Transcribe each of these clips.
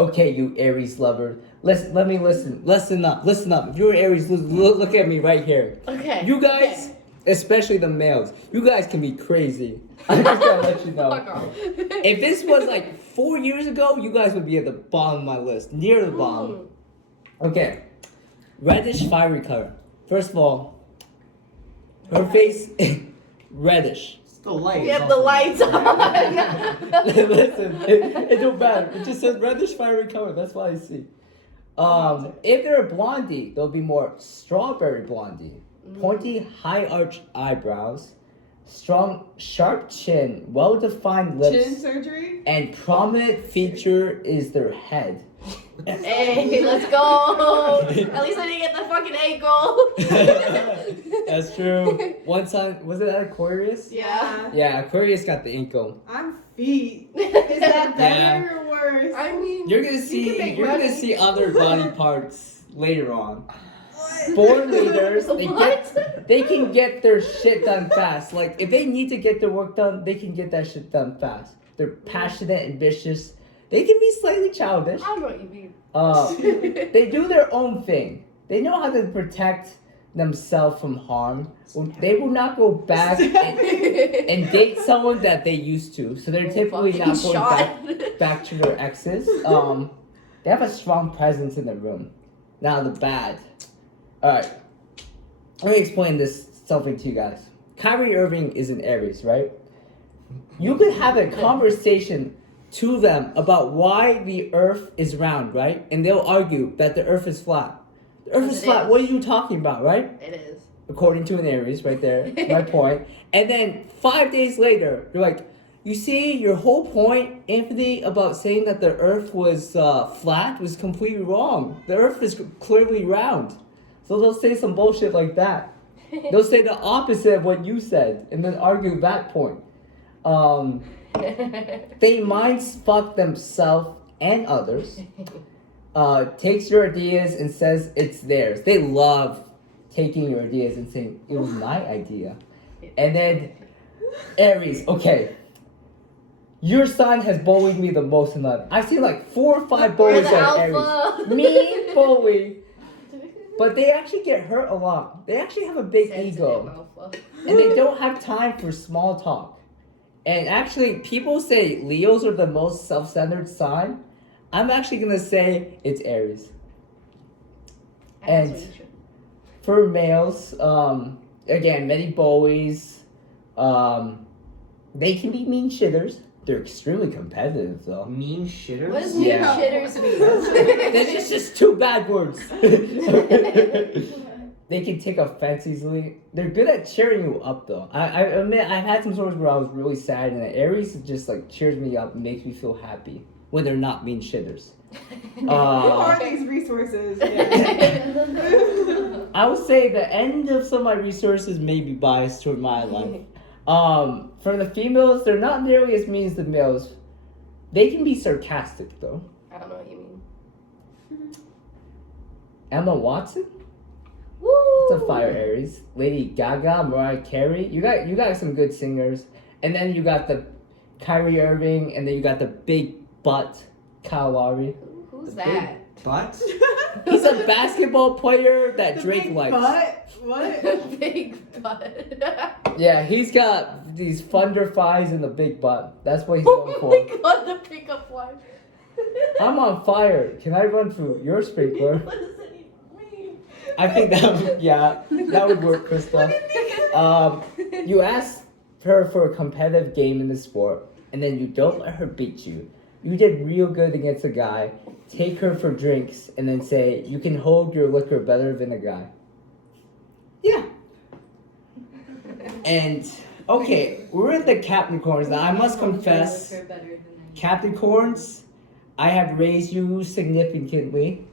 Okay, you Aries lover. Listen up. If you're Aries, look at me right here. Okay. You guys, especially the males, you guys can be crazy. I'm just gonna let you know. Fuck off. If this was like 4 years ago, you guys would be at the bottom of my list, near the bottom. Okay, reddish fiery color. First of all, her face reddish. The light. We have the lights on. Listen, it don't matter. It just says reddish fiery color. That's what I see. If they're a blondie, they'll be more strawberry blondie. Pointy, high arched eyebrows, strong, sharp chin, well-defined lips. Chin surgery? And prominent feature is their head. Hey, let's go. At least I didn't get the fucking ankle. That's true. One time, was it at Aquarius? Yeah. Yeah, Aquarius got the ankle. I'm feet. Is that better Yeah. or worse? I mean, You're gonna you see. can make You're money. gonna see other body parts later on. Born leaders, they can get their shit done fast. Like if they need to get their work done, they can get that shit done fast. They're passionate, ambitious. They can be slightly childish. I don't know what you mean. They do their own thing. They know how to protect themselves from harm. They will not go back and date someone that they used to. So they're typically not going back to their exes. They have a strong presence in the room. Now the bad. Alright. Let me explain something to you guys. Kyrie Irving is an Aries, right? You could have a conversation to them about why the earth is round, right? And they'll argue that the earth is flat. The earth is flat. What are you talking about, right? It is. According to an Aries, right there. My point. And then 5 days later, you're like, you see, your whole point, Anthony, about saying that the earth was flat was completely wrong. The earth is clearly round. So they'll say some bullshit like that. They'll say the opposite of what you said and then argue that point. They mind fuck themselves and others. Takes your ideas and says it's theirs. They love taking your ideas and saying it was my idea. And then Aries, okay. Your sign has bullied me the most in life. I've seen like 4 or 5 bullies on Aries. Me bully. But they actually get hurt a lot. They actually have a big ego. And they don't have time for small talk. And actually, people say Leos are the most self-centered sign. I'm actually going to say it's Aries. And for males, again, many bullies, they can be mean shitters. They're extremely competitive, though. Mean shitters? What does mean shitters mean? That's just 2 bad words. They can take offense easily. They're good at cheering you up, though. I admit, I've had some stories where I was really sad, and Aries just like cheers me up and makes me feel happy when they're not mean shitters. Who are these resources? Yeah. I would say the end of some of my resources may be biased toward my life. For the females, they're not nearly as mean as the males. They can be sarcastic, though. I don't know what you mean. Emma Watson? Woo! It's a fire Aries. Lady Gaga, Mariah Carey. You got some good singers. And then you got the Kyrie Irving, and then you got the big butt Kyle Lowry. Who's that? Butt? He's a basketball player that The Drake big likes. butt? What? Big butt. Yeah, he's got these thunder thighs and the big butt. That's what he's going for. Oh my god, the pickup line. I'm on fire. Can I run through your sprinkler? What does that even mean? I think that would work, Krista. You ask her for a competitive game in the sport, and then you don't let her beat you. You did real good against a guy. Take her for drinks, and then say you can hold your liquor better than a guy. Yeah. And okay, we're in the Capricorns now. I must confess, Capricorns, I have raised you significantly,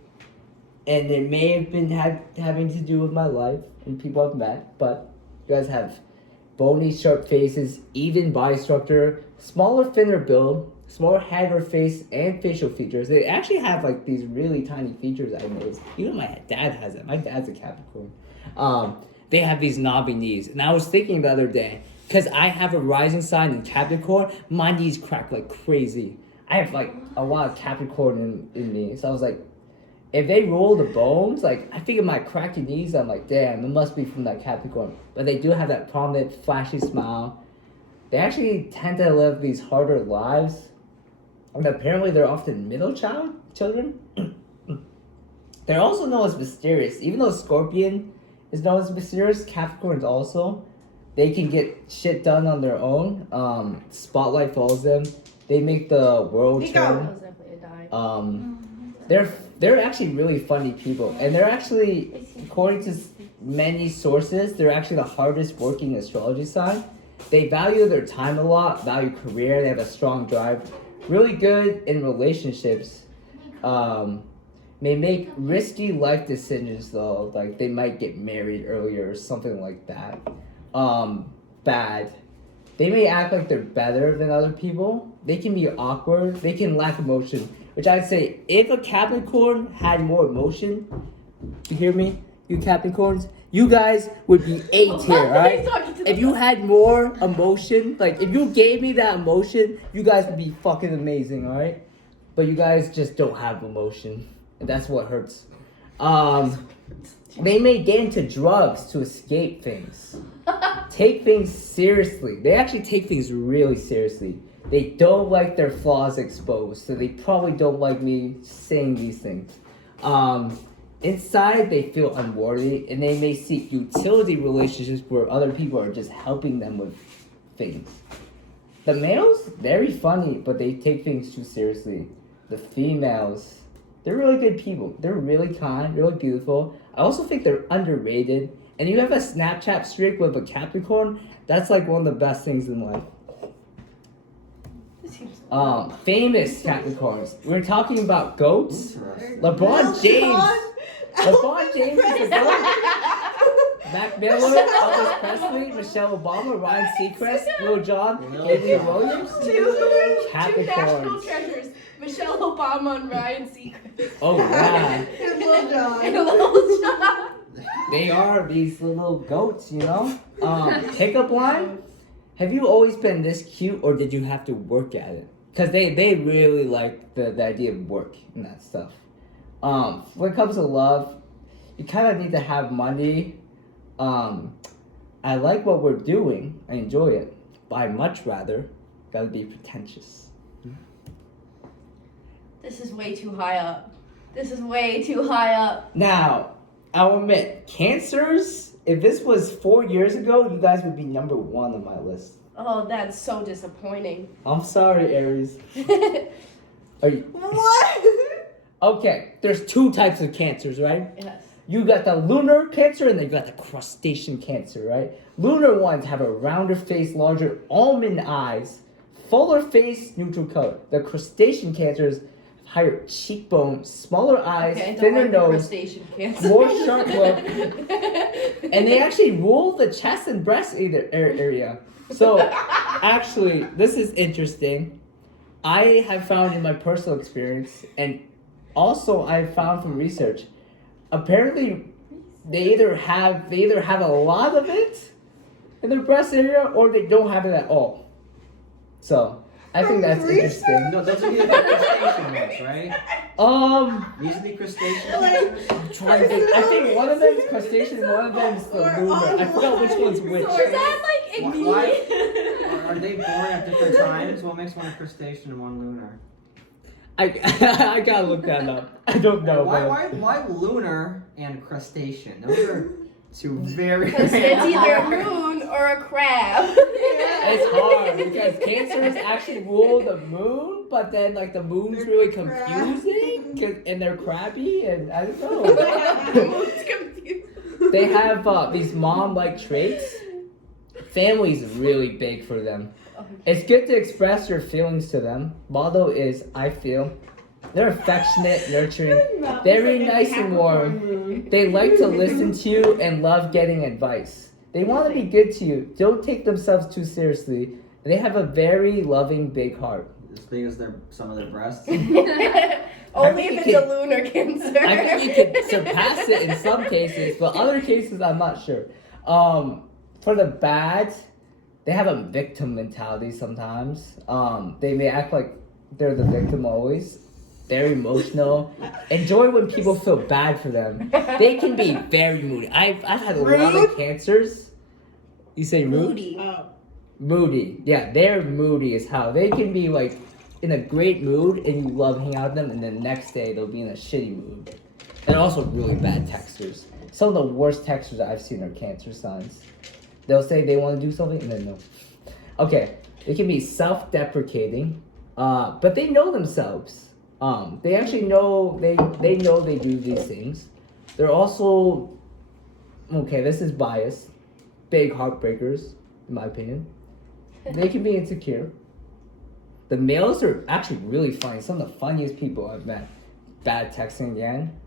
and it may have been having to do with my life and people I've met, but you guys have bony, sharp faces, even body structure, smaller, thinner build, smaller head or face, and facial features. They actually have like these really tiny features I noticed. Even my dad has it. My dad's a Capricorn. They have these knobby knees. And I was thinking the other day, because I have a rising sign in Capricorn, my knees crack like crazy. I have like a lot of Capricorn in me, so I was like, if they roll the bones, like I think it might crack your knees. I'm like, damn, it must be from that Capricorn. But they do have that prominent, flashy smile. They actually tend to live these harder lives, and apparently they're often children. They're also known as mysterious. Even though Scorpion is known as mysterious, Capricorns also. They can get shit done on their own. Spotlight follows them. They make the world Nico. That turn. was definitely a die. They're actually really funny people, and they're actually, according to many sources, they're actually the hardest working astrology sign. They value their time a lot, value career. They have a strong drive, really good in relationships. May make risky life decisions though, like they might get married earlier or something like that. Bad. They may act like they're better than other people. They can be awkward. They can lack emotion. Which I'd say, if a Capricorn had more emotion, you hear me? You Capricorns, you guys would be A tier, right? If you had more emotion, like if you gave me that emotion, you guys would be fucking amazing, alright? But you guys just don't have emotion. And that's what hurts. They may get into drugs to escape things. Take things seriously. They actually take things really seriously. They don't like their flaws exposed, so they probably don't like me saying these things. Inside, they feel unworthy, and they may seek utility relationships where other people are just helping them with things. The males, very funny, but they take things too seriously. The females, they're really good people. They're really kind, really beautiful. I also think they're underrated. And you have a Snapchat streak with a Capricorn, that's like one of the best things in life. Famous Capricorns. We're talking about goats. LeBron James. LeBron James is a goat. Mac Miller, Elvis Presley, Michelle Obama, Ryan Seacrest, Lil Jon, Gabriel Williams. Two national Capricorns. treasures. Michelle Obama and Ryan Seacrest. Oh wow. And Lil Jon. And Lil Jon. They are these little goats, you know? Pickup line? Have you always been this cute or did you have to work at it? Because they really like the idea of work and that stuff. When it comes to love, you kind of need to have money. I like what we're doing. I enjoy it. But I much rather gotta be pretentious. This is way too high up. This is way too high up. Now, I'll admit, Cancers, if this was 4 years ago, you guys would be number 1 on my list. Oh, that's so disappointing. I'm sorry, Aries. Are you... What? Okay, there's 2 types of Cancers, right? Yes. You got the lunar Cancer and then you got the crustacean Cancer, right? Lunar ones have a rounder face, larger almond eyes, fuller face, neutral color. The crustacean Cancers higher cheekbones, smaller eyes, thinner nose, more sharp look, and they actually rule the chest and breast area. So, actually, this is interesting. I have found in my personal experience, and also I found from research, apparently they either have a lot of it in their breast area, or they don't have it at all. So. I think that's interesting. No, those are the crustacean ones, right? These are the crustacean ones. I'm trying to think. I think one of them is crustacean, one of them is the lunar. I forgot which one's which. So is that like Why are they born at different times? What makes one a crustacean and one lunar? I gotta look that up. I don't know. Why lunar and crustacean? Those are 2 very. Because it's either a moon or a crab. It's hard because Cancers actually rule the moon, but then like the moon's really confusing and they're crabby and I don't know. The moon's confused. They have these mom-like traits. Family's really big for them. It's good to express your feelings to them. Motto is I feel. They're affectionate, nurturing, very nice and warm. They like to listen to you and love getting advice. They want to be good to you. Don't take themselves too seriously. They have a very loving, big heart. As big as some of their breasts. Only if it's a lunar Cancer. I think you could surpass it in some cases, but other cases I'm not sure. For the bad, they have a victim mentality sometimes. They may act like They're the victim always. They're emotional. Enjoy when people feel bad for them. They can be very moody. I've had a lot of cancers. You say rude? Moody. Moody. Yeah, they're moody as hell. They can be like in a great mood and you love hanging out with them, and then the next day they'll be in a shitty mood. And also really bad texters. Some of the worst texters I've seen are Cancer signs. They'll say they want to do something and then no. Okay, they can be self-deprecating, but they know themselves. They actually know they know they do these things. They're also okay. This is biased. Big heartbreakers, in my opinion. They can be insecure. The males are actually really funny. Some of the funniest people I've met. Bad texting again.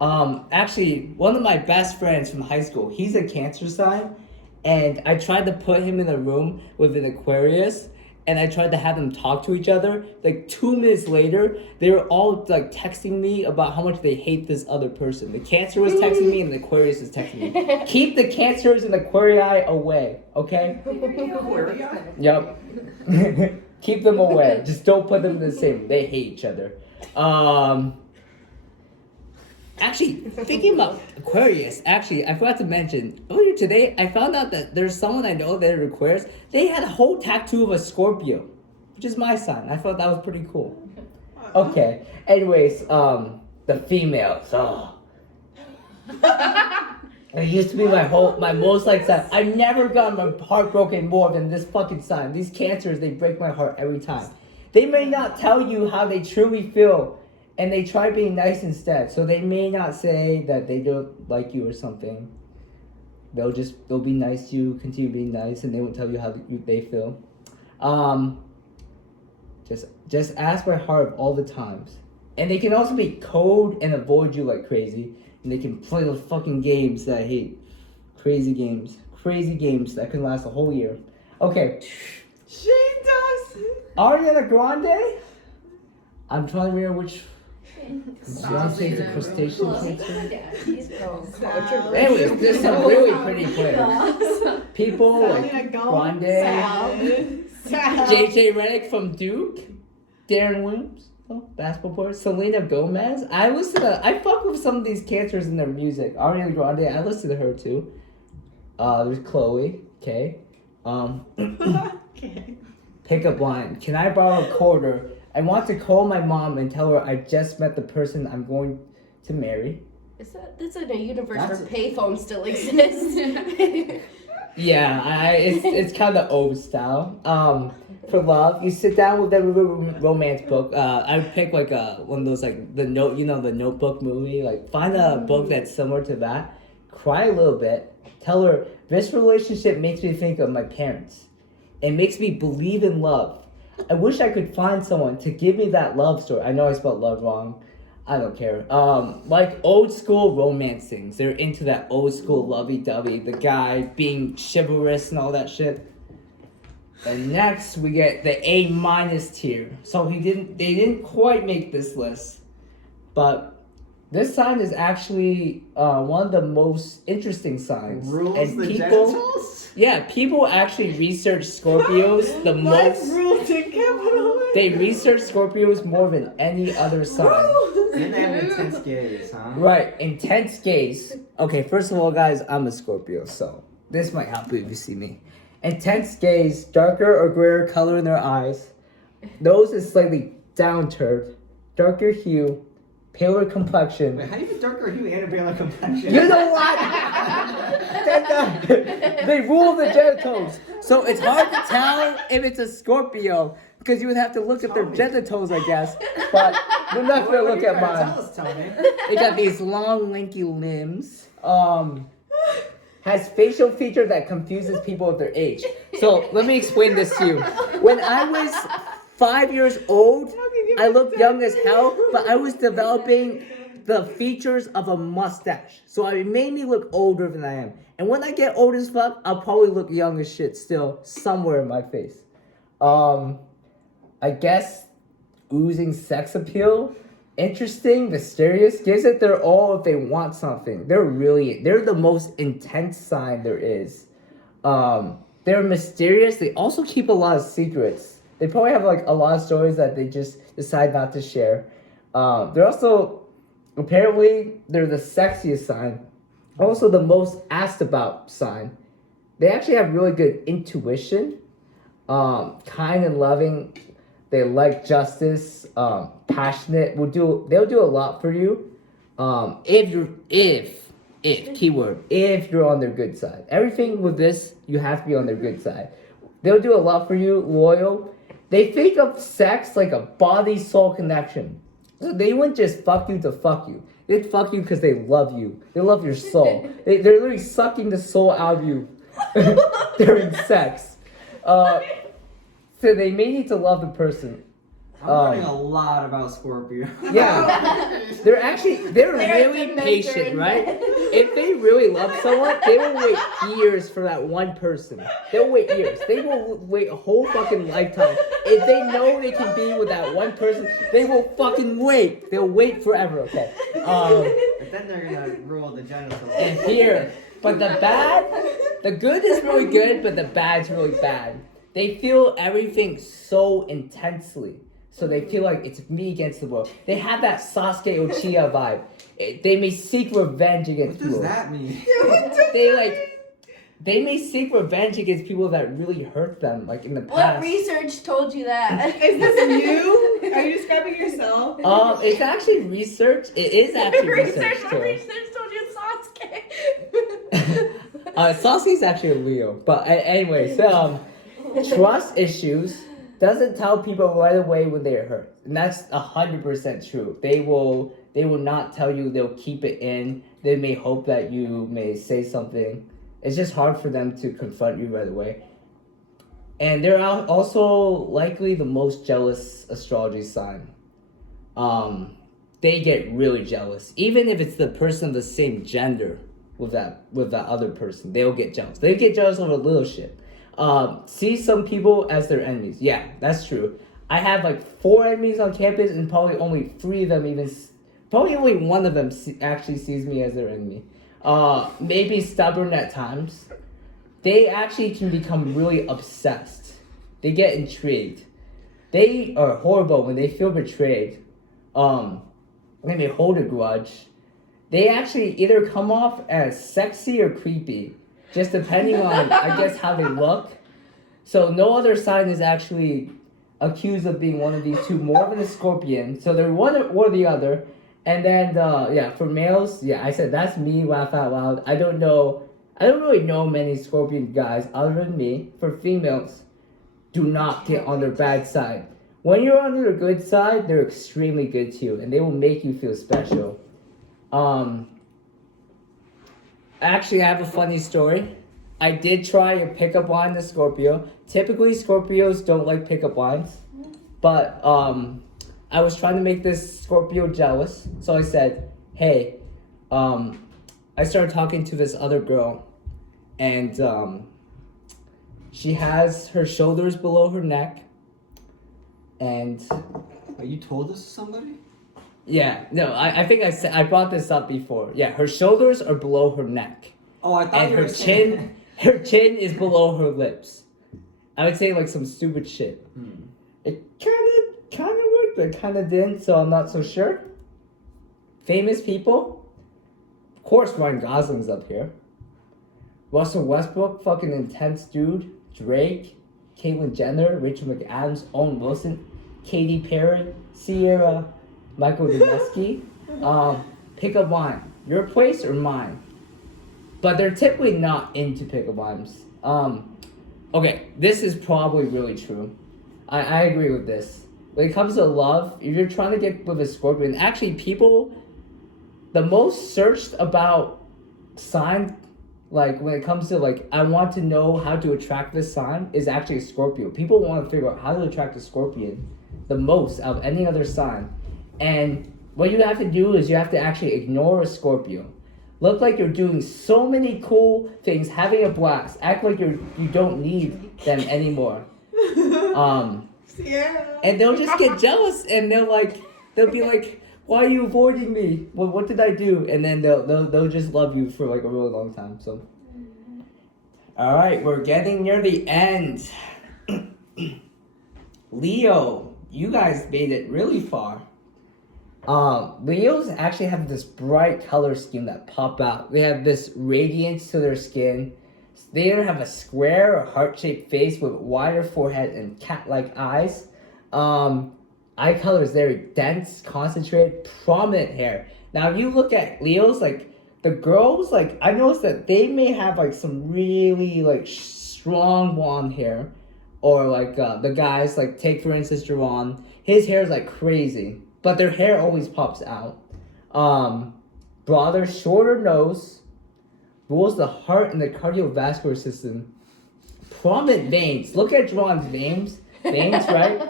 Actually, one of my best friends from high school, he's a Cancer sign, and I tried to put him in a room with an Aquarius, and I tried to have them talk to each other. Like 2 minutes later, they were all like texting me about how much they hate this other person. The Cancer was texting me, and the Aquarius was texting me. Keep the Cancers and Aquarii away, okay? Yep. Keep them away. Just don't put them in the same. They hate each other. Actually, thinking about Aquarius, I forgot to mention, earlier today, I found out that there's someone I know that are Aquarius. They had a whole tattoo of a Scorpio, which is my sign. I thought that was pretty cool. Okay, anyways, the females, oh. It used to be my most like sign. I've never gotten my heart broken more than this fucking sign. These Cancers, they break my heart every time. They may not tell you how they truly feel, and they try being nice instead. So they may not say that they don't like you or something. They'll be nice to you, continue being nice, and they won't tell you how they feel. Just ask by heart all the times. And they can also be cold and avoid you like crazy. And they can play those fucking games that I hate. Crazy games that can last a whole year. Okay. She does. Ariana Grande? I'm trying to remember which. Beyonce's a crustacean cancer. Anyways, there's some really pretty players. People like Grande, JJ Redick from Duke, Darren Williams, basketball player, Selena Gomez. I fuck with some of these Cancers in their music. Ariana Grande, I listen to her too. There's Chloe, okay. Pickup line. Can I borrow a quarter? I want to call my mom and tell her I just met the person I'm going to marry. That's in a universe where payphones still exist. Yeah, it's kind of old style. For love, you sit down with them with a romance book. I would pick like one of those like the Notebook movie. Like find a book that's similar to that. Cry a little bit. Tell her this relationship makes me think of my parents. It makes me believe in love. I wish I could find someone to give me that love story. I know I spelled love wrong. I don't care. Like old school romance things. They're into that old school lovey-dovey. The guy being chivalrous and all that shit. And next we get the A- tier. So they didn't quite make this list. But this sign is actually one of the most interesting signs. Rules and the people, genitals? Yeah, people actually research Scorpios the most. Rules in capital. They research Scorpios more than any other sign. And they have an intense gaze, huh? Right, intense gaze. Okay, first of all, guys, I'm a Scorpio, so this might help you if you see me. Intense gaze, darker or grayer color in their eyes. Nose is slightly downturned, darker hue, paler complexion. Wait, how do you get darker hue and a paler complexion? You know what? They rule the genitals. So it's hard to tell if it's a Scorpio because you would have to look at their genitals, I guess. But we're not going to look at mine. They got these long, lanky limbs. Has facial feature that confuses people with their age. So let me explain this to you. When I was 5 years old, I looked young as hell, but I was developing the features of a mustache. So it made me look older than I am. And when I get old as fuck, I'll probably look young as shit still somewhere in my face. I guess oozing sex appeal. Interesting, mysterious, gives it their all if they want something. They're the most intense sign there is. They're mysterious. They also keep a lot of secrets. They probably have like a lot of stories that they just decide not to share. They're also apparently they're the sexiest sign, also the most asked about sign. They actually have really good intuition, kind and loving. They like justice, passionate. They'll do a lot for you. If keyword, if you're on their good side. Everything with this, you have to be on their good side. They'll do a lot for you, loyal. They think of sex like a body-soul connection. So they wouldn't just fuck you to fuck you. They'd fuck you because they love you. They love your soul. They're literally sucking the soul out of you during sex. So they may need to love the person. I'm learning a lot about Scorpio. Yeah, they're really patient, right? If they really love someone, they will wait years for that one person. They'll wait years. They will wait a whole fucking lifetime. If they know they can be with that one person, they will fucking wait. They'll wait forever, okay? But then they're gonna rule the genitals. And but the good is really good, but the bad's really bad. They feel everything so intensely. So they feel like it's me against the world. They have that Sasuke Uchiha vibe. They may seek revenge against people. What does that mean? They may seek revenge against people that really hurt them, like in the past. What research told you that? Is this you? Are you describing yourself? It's actually research. It is actually research. What research told you Sasuke? Sasuke's actually a Leo, but anyway, so trust issues. Doesn't tell people right away when they're hurt, and that's 100% true. They will not tell you. They'll keep it in. They may hope that you may say something. It's just hard for them to confront you right away. And they're also likely the most jealous astrology sign. They get really jealous, even if it's the person of the same gender with that other person. They'll get jealous. They get jealous over little shit. See some people as their enemies. Yeah, that's true. I have like 4 enemies on campus, and probably only 3 of them probably only one of them actually sees me as their enemy. Maybe stubborn at times. They actually can become really obsessed. They get intrigued. They are horrible when they feel betrayed. They may hold a grudge. They actually either come off as sexy or creepy, just depending on, I guess, how they look. So no other sign is actually accused of being one of these two, more than a scorpion. So they're one or the other. And then, for males, I said that's me, laugh out loud. I don't really know many scorpion guys other than me. For females, do not get on their bad side. When you're on their good side, they're extremely good to you, and they will make you feel special. Actually, I have a funny story. I did try a pickup line to Scorpio. Typically, Scorpios don't like pickup lines. But I was trying to make this Scorpio jealous. So I said, hey, I started talking to this other girl. And she has her shoulders below her neck. And... You told this to somebody? Yeah, no, I think I brought this up before. Yeah, her shoulders are below her neck. Oh, I thought and you her were saying... her chin is below her lips. I would say like some stupid shit. It kind of worked, but kind of didn't, so I'm not so sure. Famous people, of course, Ryan Gosling's up here. Russell Westbrook, fucking intense dude. Drake, Caitlyn Jenner, Rachel McAdams, Owen Wilson, Katy Perry, Sierra, Michael Dubosky. Pick a line. Your place or mine? But they're typically not into pickup lines. Okay, this is probably really true. I agree with this. When it comes to love, if you're trying to get with a Scorpion, actually people, the most searched about sign, like when it comes to like, I want to know how to attract this sign, is actually a Scorpio. People want to figure out how to attract a Scorpion the most out of any other sign. And what you have to do is you have to actually ignore a Scorpio. Look like you're doing so many cool things, having a blast. Act like you don't need them anymore. Yeah. And they'll just get jealous, and they'll be like, "Why are you avoiding me? Well, what did I do?" And then they'll just love you for like a really long time. So, all right, we're getting near the end. Leo, you guys made it really far. Leos actually have this bright color scheme that pop out. They have this radiance to their skin. They either have a square or heart-shaped face with wider forehead and cat-like eyes. Eye color is very dense, concentrated, prominent hair. Now, if you look at Leos, like the girls, like I noticed that they may have like some really like strong blonde hair, or like the guys, like take for instance Jerron, his hair is like crazy, but their hair always pops out. Broader, shorter nose, rules the heart and the cardiovascular system. Prominent veins. Look at Jerron's veins, right?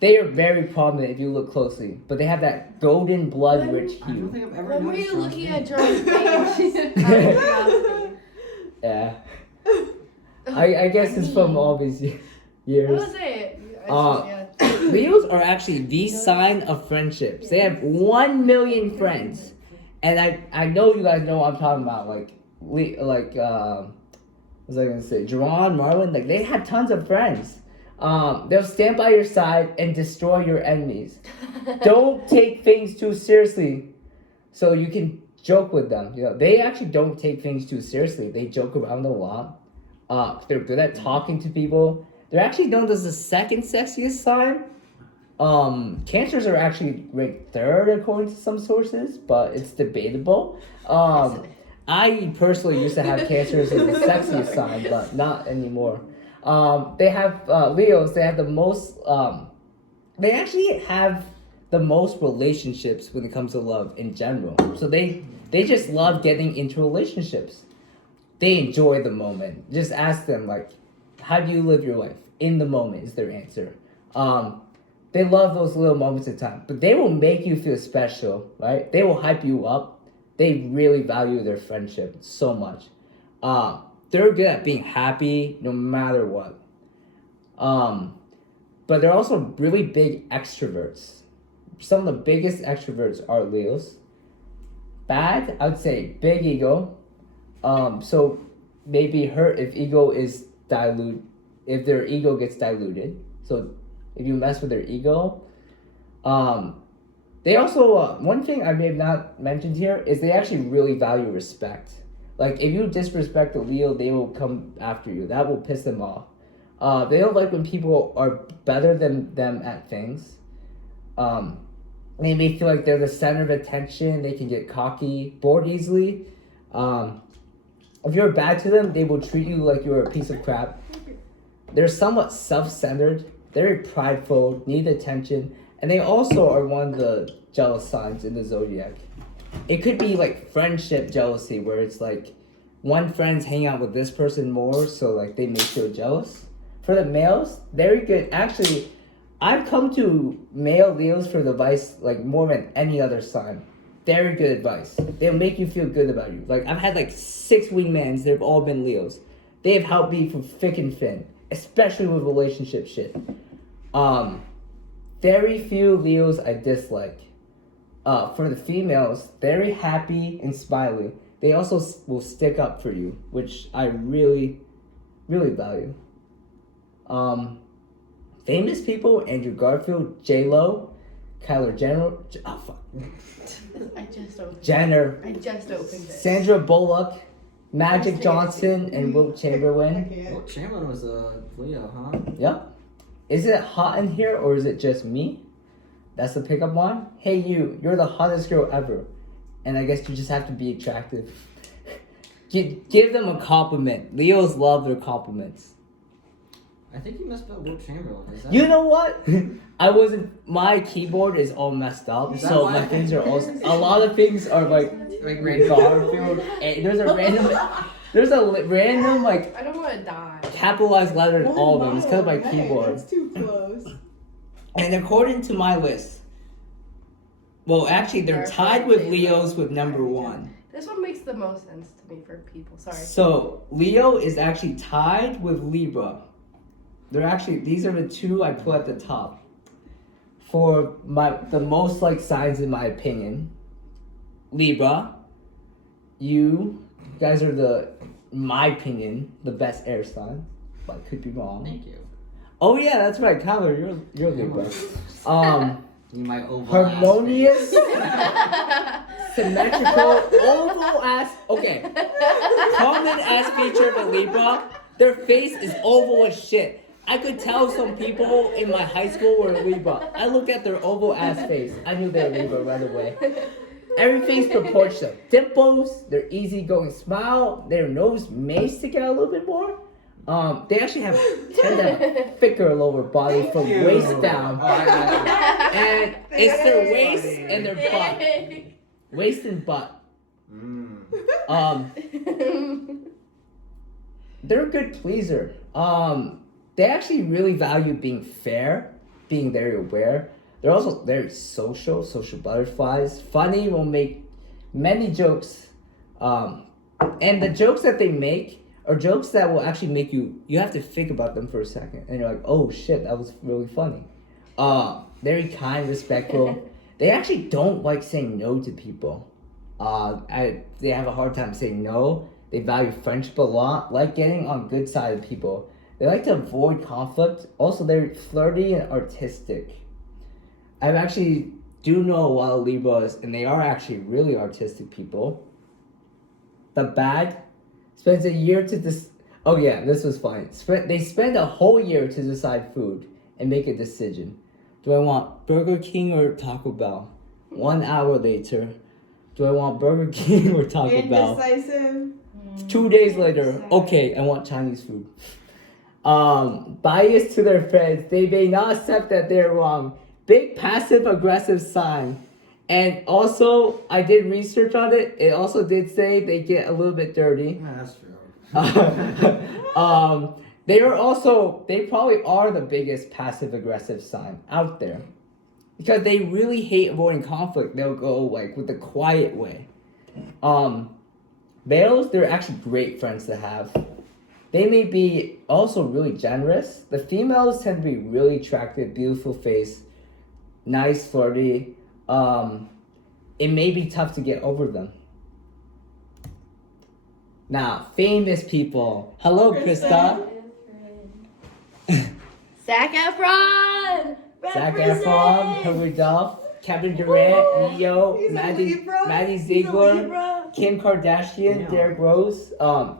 They are very prominent if you look closely, but they have that golden blood-rich I don't hue. think I've ever When were noticed you John's looking name. at John's face? Out of curiosity. Yeah. I guess it's from all these I years. was say yeah. Leos are actually the sign of friendships. They have 1 million friends, and I know you guys know what I'm talking about. What was I gonna say? Jerron, Marlon, like they have tons of friends. They'll stand by your side and destroy your enemies. Don't take things too seriously, so you can joke with them. You know, they actually don't take things too seriously. They joke around a lot. They're good at talking to people. They're actually known as the second sexiest sign. Cancers are actually ranked third according to some sources, but it's debatable. I personally used to have cancers as the sexiest sign, but not anymore. They have Leos. They have the most. They actually have the most relationships when it comes to love in general. So they just love getting into relationships. They enjoy the moment. Just ask them like, how do you live your life? In the moment is their answer. They love those little moments of time, but they will make you feel special, right? They will hype you up. They really value their friendship so much. They're good at being happy no matter what. But they're also really big extroverts. Some of the biggest extroverts are Leos. Bad, I would say big ego. So maybe hurt if ego is if their ego gets diluted. So if you mess with their ego. They also, one thing I may have not mentioned here is they actually really value respect. Like if you disrespect a Leo, they will come after you. That will piss them off. They don't like when people are better than them at things. They may feel like they're the center of attention. They can get cocky, bored easily. If you're bad to them, they will treat you like you're a piece of crap. They're somewhat self-centered, very prideful, need attention, and they also are one of the jealous signs in the zodiac. It could be like friendship jealousy, where it's like one friend's hanging out with this person more, so like they may feel jealous. For the males, very good. Actually, I've come to male Leos for the advice like more than any other sign. Very good advice. They'll make you feel good about you. Like I've had like 6 wingmans. They've all been Leos. They have helped me from thick and thin, especially with relationship shit. Very few Leos I dislike. For the females, very happy and smiley. They also will stick up for you, which I really, really value. Famous people: Andrew Garfield, J-Lo, Kyler Jenner. Oh fuck. I just opened Jenner. I just opened it. Sandra Bullock, Magic Johnson, and Wilt Chamberlain. Well, Chamberlain was a Leo, huh? Yep. Is it hot in here or is it just me? That's the pickup line. Hey you're the hottest girl ever. And I guess you just have to be attractive. Give them a compliment. Leos love their compliments. I think you misspelled Wilt Chamberlain. Is that? You know what? My keyboard is all messed up, Is that so why? my things are all, a lot of things are like Like Garfield. And there's a random like I don't want to die. capitalized letter in all of them. It's because of my keyboard. That's too close. And according to my list, well, actually, they're tied with Leos with number 1. This one makes the most sense to me for people. Sorry. So Leo is actually tied with Libra. These are the 2 I put at the top for the most like signs in my opinion. Libra, you guys are in my opinion, the best air sign, but I could be wrong. Thank you. Oh yeah, that's right, Kyler. You're Libra. You might oval Harmonious, symmetrical, oval ass. Okay. Common ass feature of a Libra, their face is oval as shit. I could tell some people in my high school were Libra. I looked at their oval ass face. I knew they were Libra right away. Everything's proportional. Dimples, their easygoing smile, their nose may stick out a little bit more. They actually tend to have a thicker lower body from waist down. And it's their waist and their butt. Waist and butt. They're a good pleaser. They actually really value being fair, being very aware. They're also very social butterflies. Funny, will make many jokes. And the jokes that they make are jokes that will actually make you have to think about them for a second. And you're like, oh shit, that was really funny. Very kind, respectful. They actually don't like saying no to people. They have a hard time saying no. They value friendship a lot, like getting on good side of people. They like to avoid conflict. Also, they're flirty and artistic. I actually do know a lot of Libras, and they are actually really artistic people. The bad spends a year to Oh yeah, this was fine. They spend a whole year to decide food and make a decision. Do I want Burger King or Taco Bell? 1 hour later, do I want Burger King or Taco Bell? Indecisive. 2 days later, okay, I want Chinese food. Bias to their friends. They may not accept that they're wrong. Big passive aggressive sign. And also, I did research on it. It also did say they get a little bit dirty. Yeah, that's true. They probably are the biggest passive aggressive sign out there. Because they really hate avoiding conflict. They'll go like with the quiet way. Males, they're actually great friends to have. They may be also really generous. The females tend to be really attractive, beautiful face, nice, flirty. It may be tough to get over them. Now, famous people. Hello, Krista. Zac Efron. Zac Efron, Hilary Duff, Kevin Durant, Neo, Maddie Ziegler, Kim Kardashian, Damn. Derrick Rose.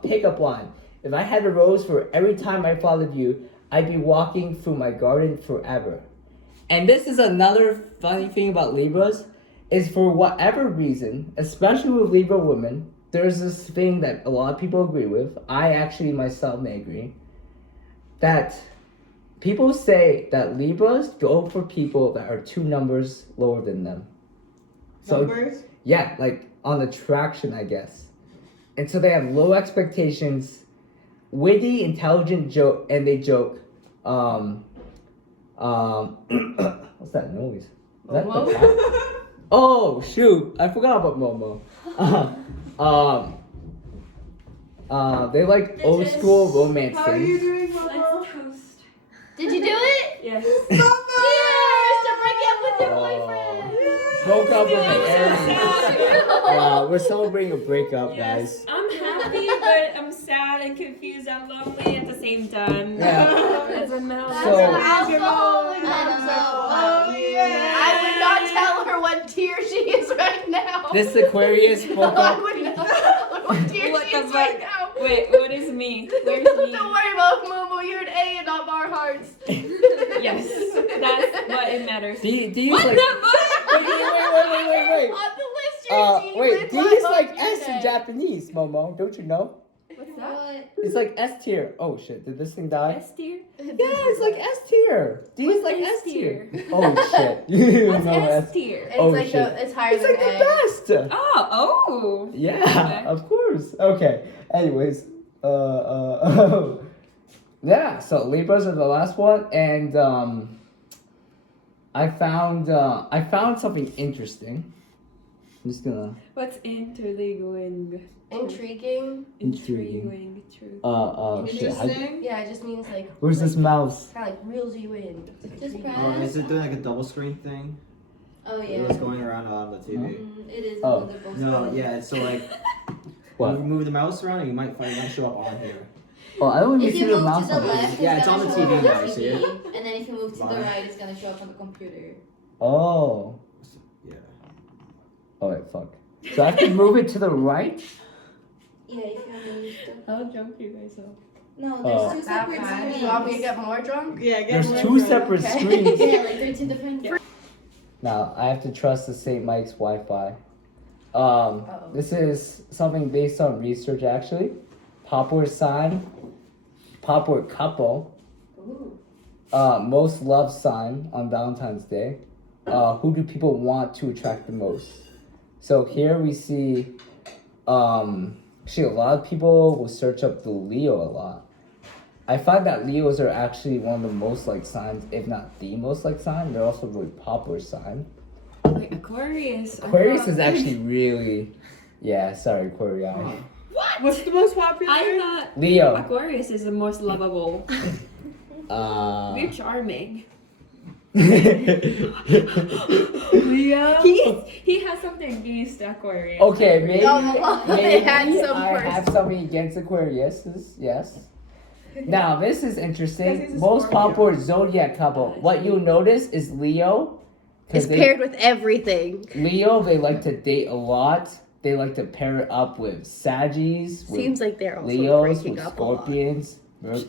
Pickup line. If I had a rose for every time I thought of you, I'd be walking through my garden forever. And this is another funny thing about Libras, is for whatever reason, especially with Libra women, there's this thing that a lot of people agree with. I actually myself may agree. That people say that Libras go for people that are 2 numbers lower than them. So, Numbers? yeah, like on attraction, I guess. And so they have low expectations, witty, intelligent joke, and they joke. What's that noise? Is that the cat? Oh shoot! I forgot about Momo. They like old school romance How are you things. doing, Mama? Let's toast. Did you do it? Yes. Cheers to break up with your Oh. boyfriend. Broke up with I'm an so Aries. We're celebrating a breakup, Yes. guys. I'm happy, but I'm sad and confused and lonely at the same time. Yeah. It's a middle. That's So- an alcoholic. Oh, yeah. I would not tell her what tier she is right now. This Aquarius broke I up. would not tell her what tier What she the is right fuck? now. Wait, what is me? Where's me? Don't worry about Momo. You're an A in all our hearts. Yes, that's what it matters. Do you What like? the Wait. On the list, you're Wait. Do you like S in Japanese? Japanese, Momo? Don't you know? What's that? It's like S tier. Oh shit! Did this thing die? S tier? Yeah, it's like S tier. Do you What's like S S tier? tier? Oh shit! You What's know S tier? It's Oh, like shit. it's higher It's than like the A. best. Oh. Yeah, Okay. of course. Okay. Anyways, yeah. So Libras are the last one, and I found something interesting. I'm just gonna What's interleaguing? Intriguing. Intriguing. True. shit. Interesting. Yeah, it just means like. Where's like, this mouse? Kind of like reels you in. Just Intriguing. press. Is it doing like a double screen thing? Oh yeah. It was going around on the TV. It is Oh. another book. No, yeah, it's so like What? when you move the mouse around, you might show up on here. Oh, I don't If even see you the move mouse to the on left, this. Yeah, it's it's gonna on the show TV up now, on you see it? And then if you move to the Right. right, it's gonna show up on the computer. Oh. Yeah. Oh wait, fuck. So I have to move it to the right? Yeah, if you move to... I'll jump you guys up. No, Oh. there's two That separate bad. screens. You want me to get more drunk? Yeah, get There's more two drunk. separate Okay. screens. Yeah, like they're two different... Now I have to trust the St. Mike's Wi-Fi. Uh-oh. This is something based on research actually. Popular sign, popular couple, Ooh. most loved sign on Valentine's Day. Who do people want to attract the most? So here we see, actually a lot of people will search up the Leo a lot. I find that Leos are actually one of the most liked signs, if not the most liked sign. They're also a really popular sign. Wait, Aquarius. Aquarius is actually really, yeah, sorry, Aquarius. What's the most popular? I thought Leo. Aquarius is the most lovable. We're charming. Leo. He has something against Aquarius. Okay, maybe, Oh, they maybe had some I first. have something against Aquarius, yes. Now, this is Because he's interesting. a Most Scorpio. popular zodiac couple. What you'll notice is Leo. 'cause It's paired with everything. Leo, they like to date a lot. They like to pair it up with Saggies, with Seems like they're also Leos, breaking with up a lot. Scorpions.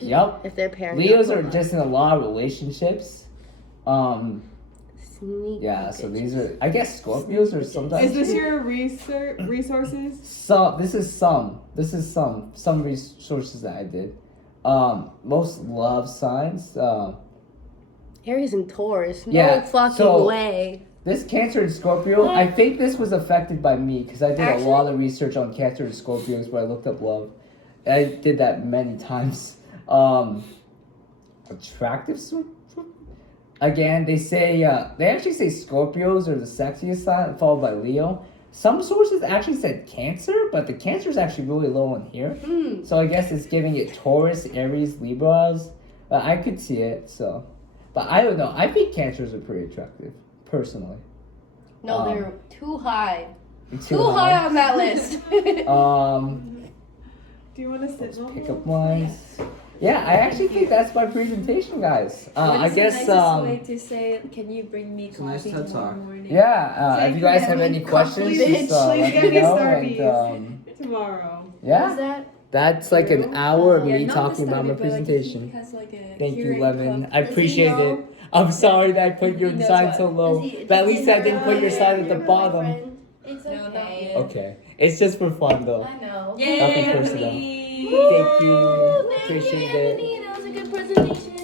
Yep. If they're pairing Leos up a are lot. just in a lot of relationships. Sneaky Yeah, so bitches. these are, I guess Scorpios are sometimes. Is this your resources? This is some resources that I did. Most love signs. Aries and Taurus. No Yeah, fucking so- way. This Cancer and Scorpio, I think this was affected by me because I did Actually- a lot of research on Cancer and Scorpios where I looked up love. I did that many times. Attractive again, they say they actually say Scorpios are the sexiest sign, followed by Leo. Some sources actually said Cancer, but the Cancer is actually really low in here. Hmm. So I guess it's giving it Taurus, Aries, Libras. I could see it. So, but I don't know. I think Cancers are pretty attractive, personally. No, they're too high. Too Too high on that list. Do you want to sit? Let's pick up lines. Yeah, I actually think that's my presentation, guys. I What is guess the nicest way to say, can you bring me It's a nice coffee TED tomorrow Talk. morning? yeah. If you guys have any questions, just Please let get me me know. Starbies. And Tomorrow. yeah, What's that? that's like an hour of Yeah, me not talking the about my Starbucks, but, like, presentation. he has, like, a Thank you, hearing Lemon. cup. I Does he appreciate know? it. I'm sorry that I put your He knows sign what. so low, Does he- but at does he least I didn't put your know sign at the you're my bottom. friend? It's No, not okay. yet. Okay, it's just for fun though. I know. Nothing Yay, personal. Emily! Thank you. Thank Appreciate you, it. Anthony. That was a good presentation.